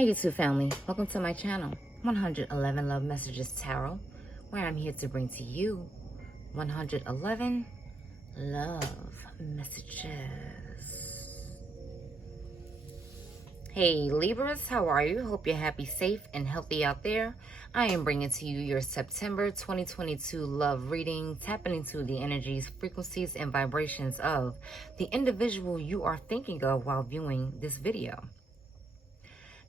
Hi YouTube family, welcome to my channel 111 Love Messages Tarot, where I'm here to bring to you 111 love messages. Hey Libras, how are you? Hope you're happy, safe, and healthy out there. I am bringing to you your September 2022 love reading, tapping into the energies, frequencies, and vibrations of the individual you are thinking of while viewing this video.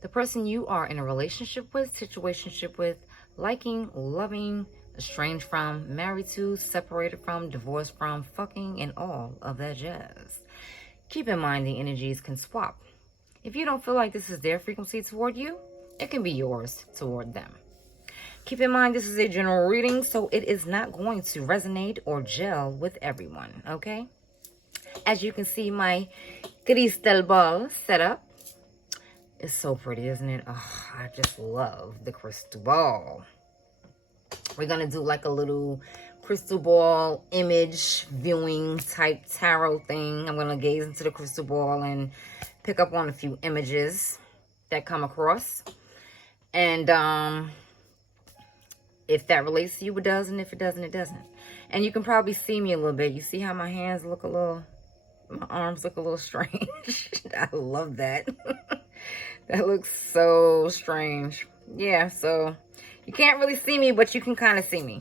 The person you are in a relationship with, situationship with, liking, loving, estranged from, married to, separated from, divorced from, fucking, and all of that jazz. Keep in mind the energies can swap. If you don't feel like this is their frequency toward you, it can be yours toward them. Keep in mind this is a general reading, so it is not going to resonate or gel with everyone, okay? As you can see, my crystal ball setup. It's so pretty, isn't it? Oh, I just love the crystal ball. We're going to do like a little crystal ball image viewing type tarot thing. I'm going to gaze into the crystal ball and pick up on a few images that come across. And if that relates to you, it does. And if it doesn't, it doesn't. And you can probably see me a little bit. You see how my hands look a little, my arms look a little strange. I love that. That looks so strange. Yeah, so you can't really see me, but you can kind of see me.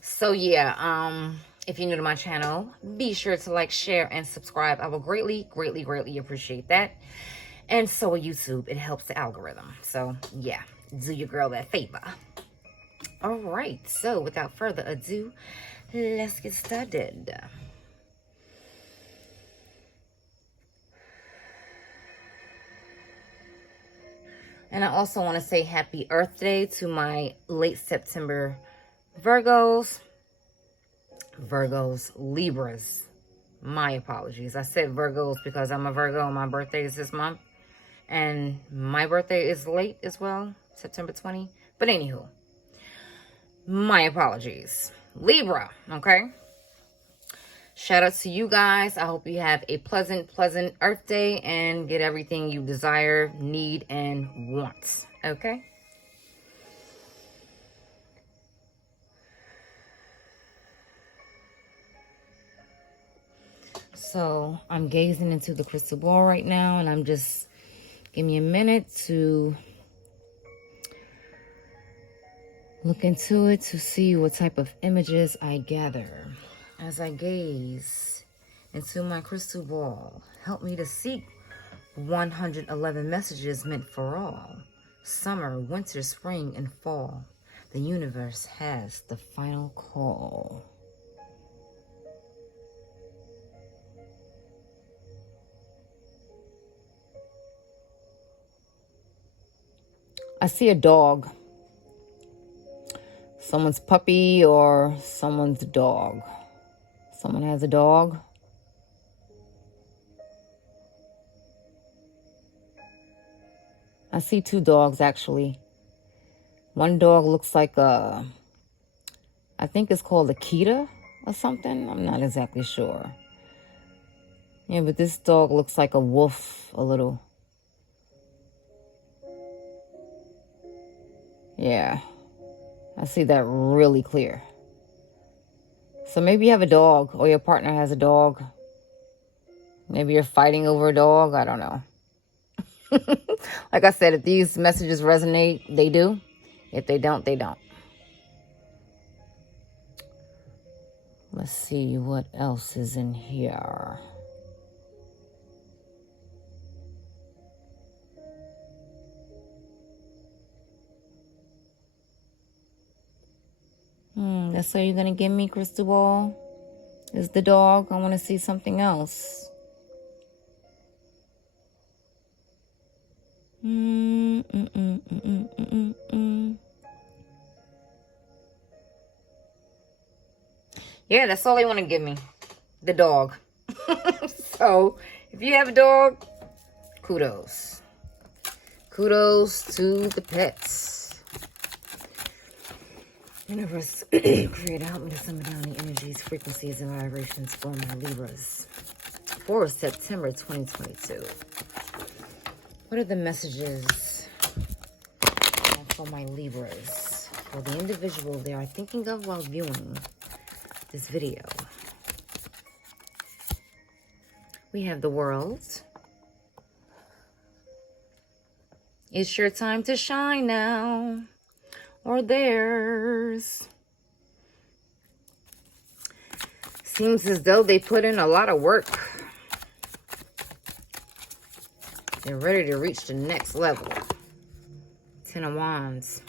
So yeah, if you're new to my channel, be sure to like, share, and subscribe. I will greatly, greatly, greatly appreciate that. And so will YouTube. It helps the algorithm. So yeah, do your girl that favor. All right, so without further ado, let's get started. And I also want to say happy Earth Day to my late September Virgos, Libras. My apologies. I said Virgos because I'm a Virgo and my birthday is this month. And my birthday is late as well, September 20. But anywho, my apologies. Libra, okay? Shout out to you guys. I hope you have a pleasant Earth Day and get everything you desire, need, and want. Okay? So I'm gazing into the crystal ball right now, and I'm just, give me a minute to look into it to see what type of images I gather. As I gaze into my crystal ball, help me to seek 111 messages meant for all. Summer, winter, spring, and fall. The universe has the final call. I see a dog. Someone's puppy or someone's dog. Someone has a dog. I see two dogs actually. One dog looks like a, I think it's called a Kita or something. I'm not exactly sure. Yeah, but this dog looks like a wolf a little. Yeah, I see that really clear. So maybe you have a dog or your partner has a dog. Maybe you're fighting over a dog. I don't know. Like I said, if these messages resonate, they do. If they don't, they don't. Let's see what else is in here. That's what you're going to give me, crystal ball? Is the dog? I want to see something else. Yeah, that's all they want to give me. The dog. So, if you have a dog, kudos. Kudos to the pets. Universe, create, help me to summon down the energies, frequencies, and vibrations for my Libras for September 2022. What are the messages for my Libras? For the individual they are thinking of while viewing this video. We have the World. It's your time to shine now, or theirs. Seems as though they put in a lot of work. They're ready to reach the next level. 10 of Wands.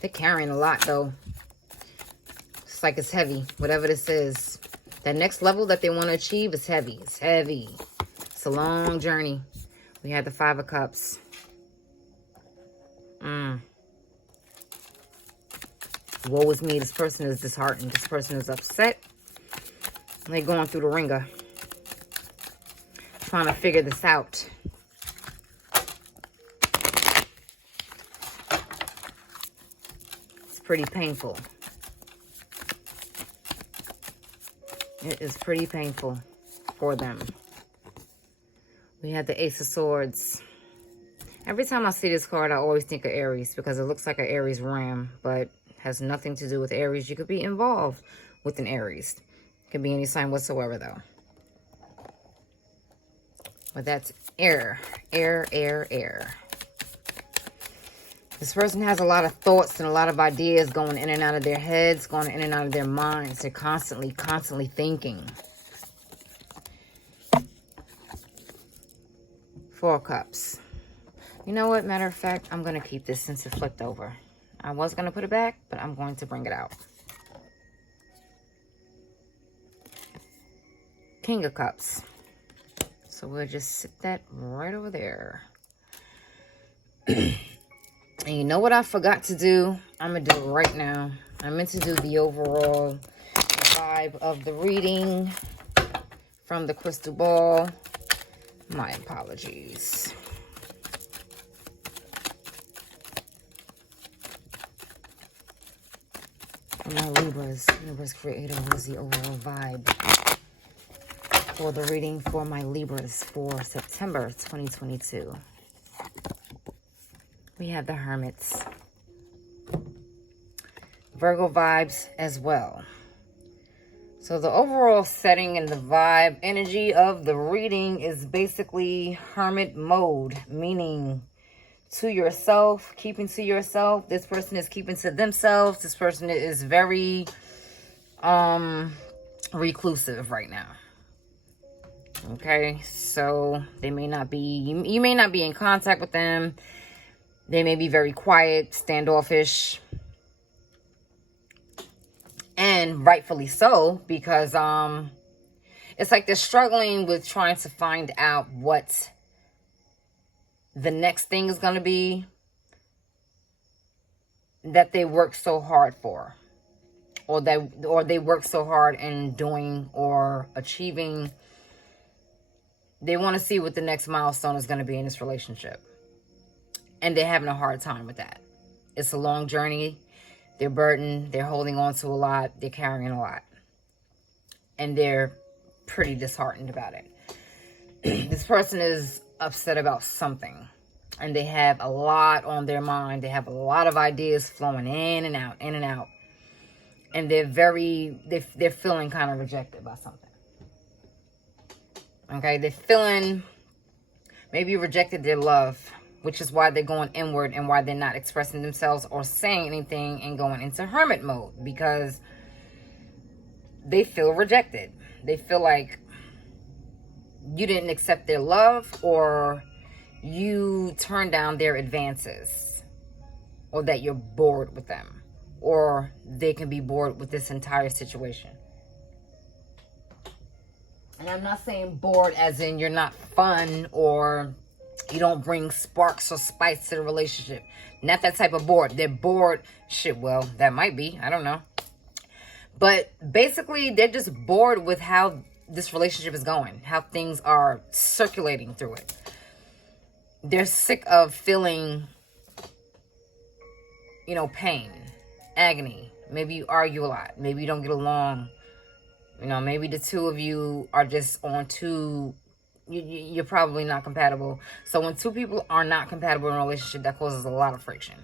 They're carrying a lot, though. It's like it's heavy, whatever this is. That next level that they want to achieve is heavy. It's heavy. It's a long journey. We have the 5 of Cups. Woe is me. This person is disheartened. This person is upset. They're going through the ringer. Trying to figure this out. It's pretty painful. It is pretty painful for them. We have the Ace of Swords. Every time I see this card, I always think of Aries because it looks like an Aries ram, but has nothing to do with Aries. You could be involved with an Aries. It could be any sign whatsoever, though. But that's air. Air, air, air. This person has a lot of thoughts and a lot of ideas going in and out of their heads, going in and out of their minds. They're constantly thinking. 4 of Cups. You know what? Matter of fact, I'm going to keep this since it flipped over. I was going to put it back, but I'm going to bring it out. King of Cups. So we'll just sit that right over there. And you know what I forgot to do? I'm going to do it right now. I meant to do the overall vibe of the reading from the crystal ball. My apologies. Now Libras creator, what is the overall vibe for the reading for my Libras for September 2022? We have the Hermits. Virgo vibes as well. So the overall setting and the vibe energy of the reading is basically hermit mode, meaning to yourself, keeping to yourself. This person is keeping to themselves. This person is very reclusive right now. Okay, so they may not be, you may not be in contact with them. They may be very quiet, standoffish. And rightfully so, because it's like they're struggling with trying to find out what the next thing is going to be that they work so hard for, or they work so hard in doing or achieving. They want to see what the next milestone is going to be in this relationship. And they're having a hard time with that. It's a long journey. They're burdened. They're holding on to a lot. They're carrying a lot. And they're pretty disheartened about it. This person is upset about something. And they have a lot on their mind. They have a lot of ideas flowing in and out, in and out. And they're feeling kind of rejected by something. Okay, they're feeling maybe rejected their love, which is why they're going inward and why they're not expressing themselves or saying anything and going into hermit mode, because they feel rejected. They feel like you didn't accept their love, or you turned down their advances, or that you're bored with them, or they can be bored with this entire situation. And I'm not saying bored as in you're not fun or you don't bring sparks or spice to the relationship. Not that type of bored. They're bored. Shit, well, that might be. I don't know. But basically, they're just bored with how this relationship is going. How things are circulating through it. They're sick of feeling, pain, agony. Maybe you argue a lot. Maybe you don't get along You know, maybe the two of you are just on two, you're probably not compatible. So when two people are not compatible in a relationship, that causes a lot of friction.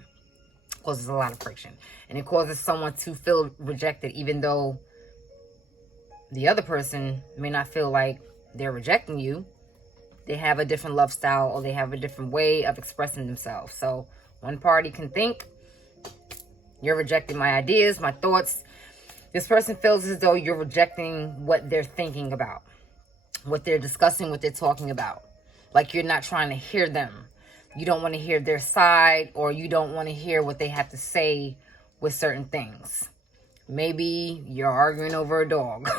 Causes a lot of friction. And it causes someone to feel rejected, even though the other person may not feel like they're rejecting you. They have a different love style, or they have a different way of expressing themselves. So one party can think, you're rejecting my ideas, my thoughts. This person feels as though you're rejecting what they're thinking about, what they're discussing, what they're talking about. Like you're not trying to hear them. You don't want to hear their side, or you don't want to hear what they have to say with certain things. Maybe you're arguing over a dog,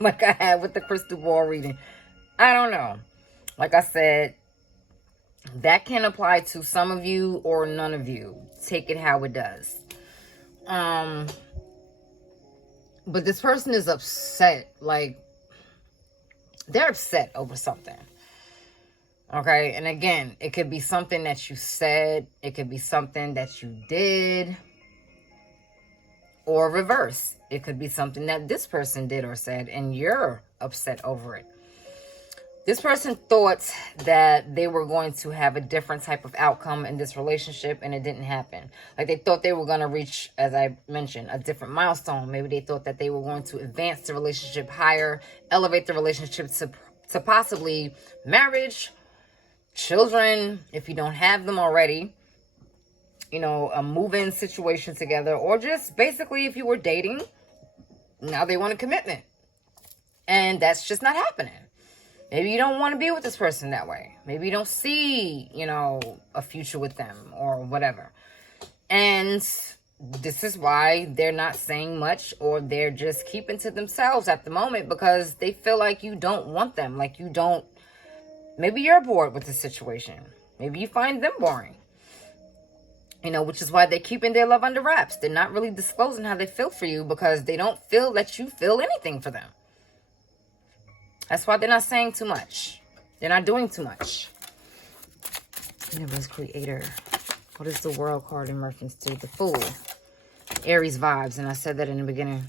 like I had with the crystal ball reading. I don't know. Like I said, that can apply to some of you or none of you. Take it how it does. But this person is upset. Like, they're upset over something. Okay? And again, it could be something that you said. It could be something that you did. Or reverse. It could be something that this person did or said, and you're upset over it. This person thought that they were going to have a different type of outcome in this relationship, and it didn't happen. Like they thought they were going to reach, as I mentioned, a different milestone. Maybe they thought that they were going to advance the relationship higher, elevate the relationship to possibly marriage, children, if you don't have them already, you know, a move-in situation together, or just basically if you were dating, now they want a commitment. And that's just not happening. Maybe you don't want to be with this person that way. Maybe you don't see, you know, a future with them or whatever. And this is why they're not saying much, or they're just keeping to themselves at the moment because they feel like you don't want them. Like you don't, maybe you're bored with the situation. Maybe you find them boring. You know, which is why they're keeping their love under wraps. They're not really disclosing how they feel for you because they don't feel that you feel anything for them. That's why they're not saying too much. They're not doing too much. Universe Creator. What is the World card in reference to? The Fool. Aries vibes, and I said that in the beginning.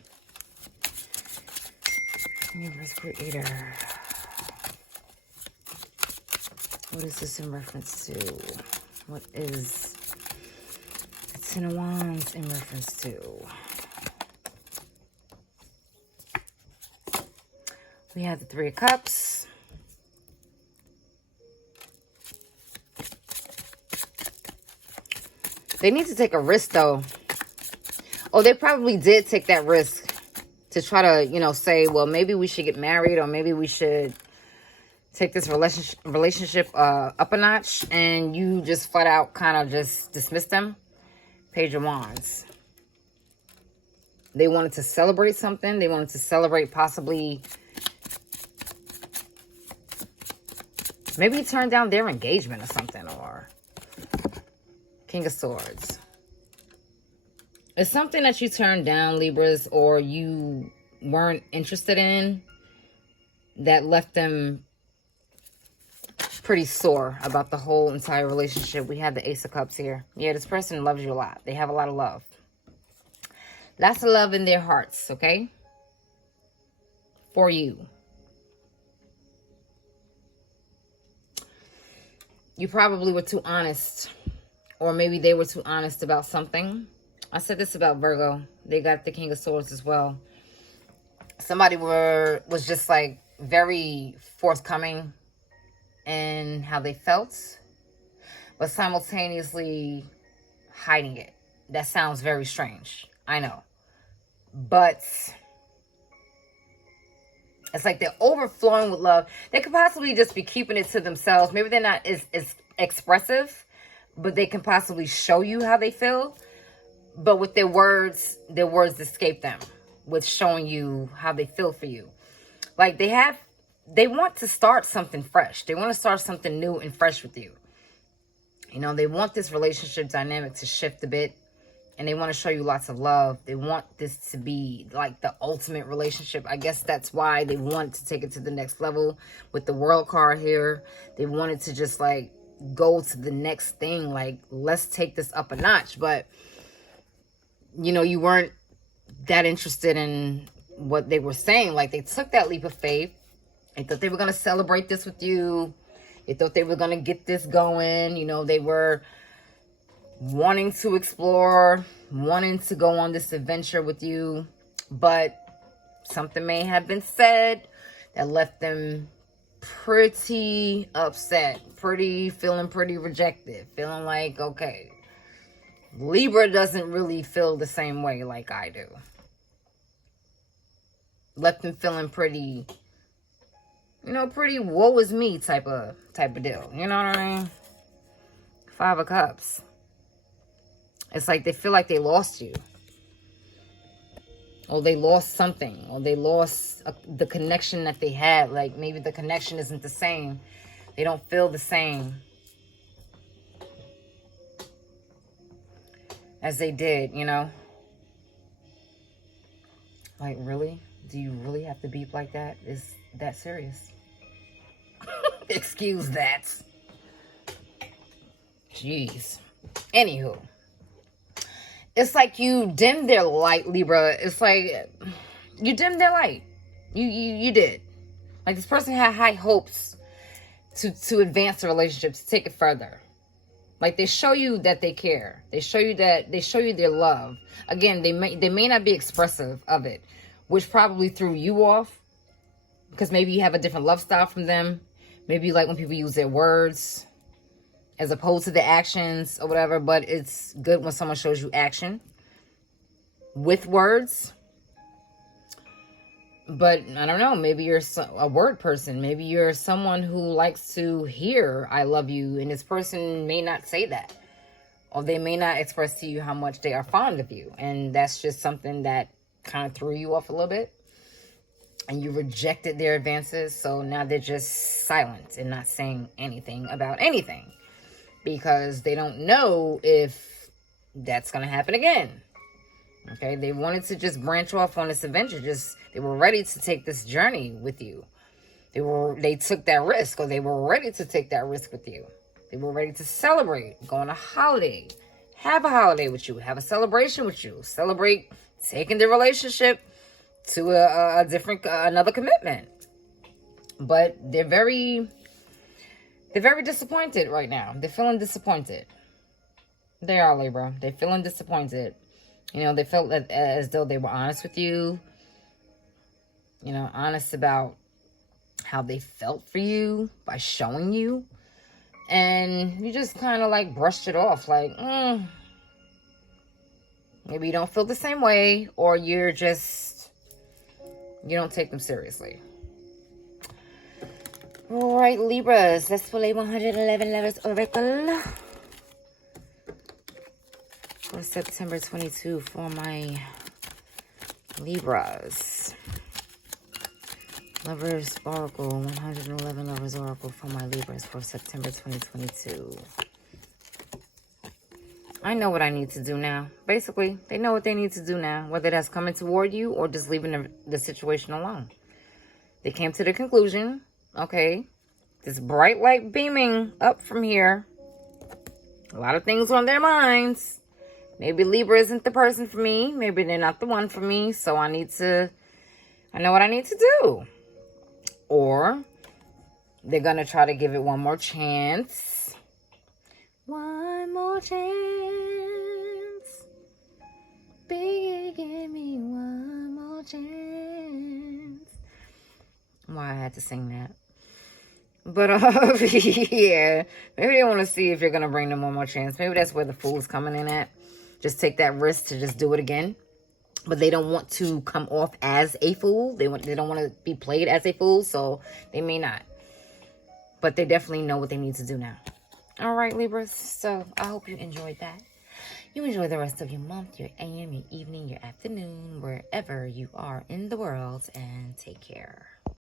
Universe Creator. What is this in reference to? What is the Ten of Wands in reference to? We have the Three of Cups. They need to take a risk, though. Oh, they probably did take that risk to try to, you know, say, well, maybe we should get married, or maybe we should take this relationship up a notch. And you just flat out kind of just dismissed them. Page of Wands. They wanted to celebrate something. They wanted to celebrate possibly... Maybe you turned down their engagement or something, or King of Swords. It's something that you turned down, Libras, or you weren't interested in that left them pretty sore about the whole entire relationship. We have the Ace of Cups here. Yeah, this person loves you a lot. They have a lot of love. Lots of love in their hearts, okay? For you. You probably were too honest, or maybe they were too honest about something. I said this about Virgo. They got the King of Swords as well. Somebody was just like very forthcoming in how they felt, but simultaneously hiding it. That sounds very strange. I know. But it's like they're overflowing with love. They could possibly just be keeping it to themselves. Maybe they're not as expressive, but they can possibly show you how they feel. But with their words escape them with showing you how they feel for you. Like they want to start something fresh. They want to start something new and fresh with you. You know, they want this relationship dynamic to shift a bit. And they want to show you lots of love. They want this to be like the ultimate relationship. I guess that's why they want to take it to the next level with the World card here. They wanted to just like go to the next thing. Like, let's take this up a notch. But, you know, you weren't that interested in what they were saying. Like, they took that leap of faith. They thought they were going to celebrate this with you. They thought they were going to get this going. You know, they were wanting to explore, wanting to go on this adventure with you. But something may have been said that left them pretty upset, feeling pretty rejected, feeling like, okay, Libra doesn't really feel the same way like I do. Left them feeling pretty, you know, pretty woe is me type of deal. You know what I mean? 5 of Cups. It's like they feel like they lost you. Or they lost something. Or they lost the connection that they had. Like, maybe the connection isn't the same. They don't feel the same as they did, you know? Like, really? Do you really have to beep like that? Is that serious? Excuse that. Jeez. Anywho. It's like you dimmed their light, Libra. It's like you dimmed their light. You did. Like, this person had high hopes to advance the relationship, to take it further. Like, they show you that they care. They show you their love. Again, they may not be expressive of it, which probably threw you off, because maybe you have a different love style from them. Maybe you like when people use their words as opposed to the actions or whatever. But it's good when someone shows you action with words. But I don't know, maybe you're a word person. Maybe you're someone who likes to hear I love you, and this person may not say that, or they may not express to you how much they are fond of you, and that's just something that kind of threw you off a little bit, and you rejected their advances. So now they're just silent and not saying anything about anything, because they don't know if that's going to happen again. Okay, they wanted to just branch off on this adventure. They were ready to take this journey with you. They took that risk, or they were ready to take that risk with you. They were ready to celebrate, go on a holiday, have a holiday with you, have a celebration with you, celebrate taking the relationship to a different, another commitment. But they're very disappointed right now. They're feeling disappointed. They are, Libra. They're feeling disappointed. You know, they felt as though they were honest with you. You know, honest about how they felt for you by showing you. And you just kind of like brushed it off. Like, maybe you don't feel the same way. Or you don't take them seriously. All right, Libras. Let's pull a 111 Lovers Oracle for September 22 for my Libras. Lovers Oracle, 111 Lovers Oracle for my Libras for September 2022. I know what I need to do now. Basically, they know what they need to do now, whether that's coming toward you or just leaving the situation alone. They came to the conclusion, okay, this bright light beaming up from here, a lot of things on their minds. Maybe Libra isn't the person for me. Maybe they're not the one for me. So I know what I need to do. Or they're going to try to give it one more chance. One more chance. Baby, give me one more chance. Why I had to sing that. But, yeah. Maybe they want to see if you're going to bring them one more chance. Maybe that's where the Fool's coming in at. Just take that risk to just do it again. But they don't want to come off as a fool. They don't want to be played as a fool. So they may not. But they definitely know what they need to do now. All right, Libras. So I hope you enjoyed that. You enjoy the rest of your month, your AM, your evening, your afternoon, wherever you are in the world. And take care.